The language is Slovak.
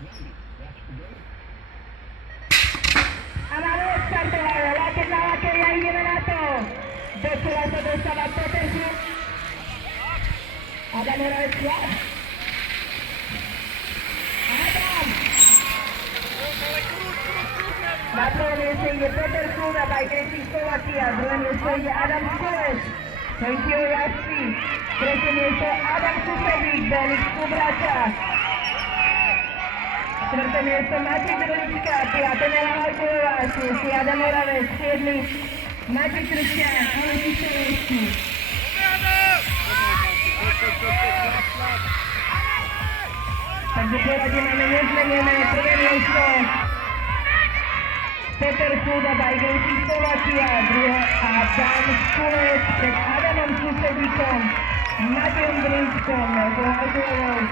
A máme odstartované, lakeť na lakeť a ideme na to. Do cieľa sa dostáva Peter Šup. Adam Moravec Vlad. Adam! Na prvom mieste ide Peter Šup a Bike Racing Slovakia. Druhé miesto ide Adam Školec. Thank you, Jaspi. Tretie miesto Adam Susedík, BMX Kubrača. Čtvrté miesto Matej Drlička, piaté Nela Majkulová, šiestý Adam Moravec, siedmy Matej Tršťák, šiestý miestí. Takže poradí máme nezmenené prvé miesto Peter Šup a Bike Racing Slovakia, druhé Adam Škulec pred Adamom Susedíkom, Matejom Drličkom, Nelou Majkulovou.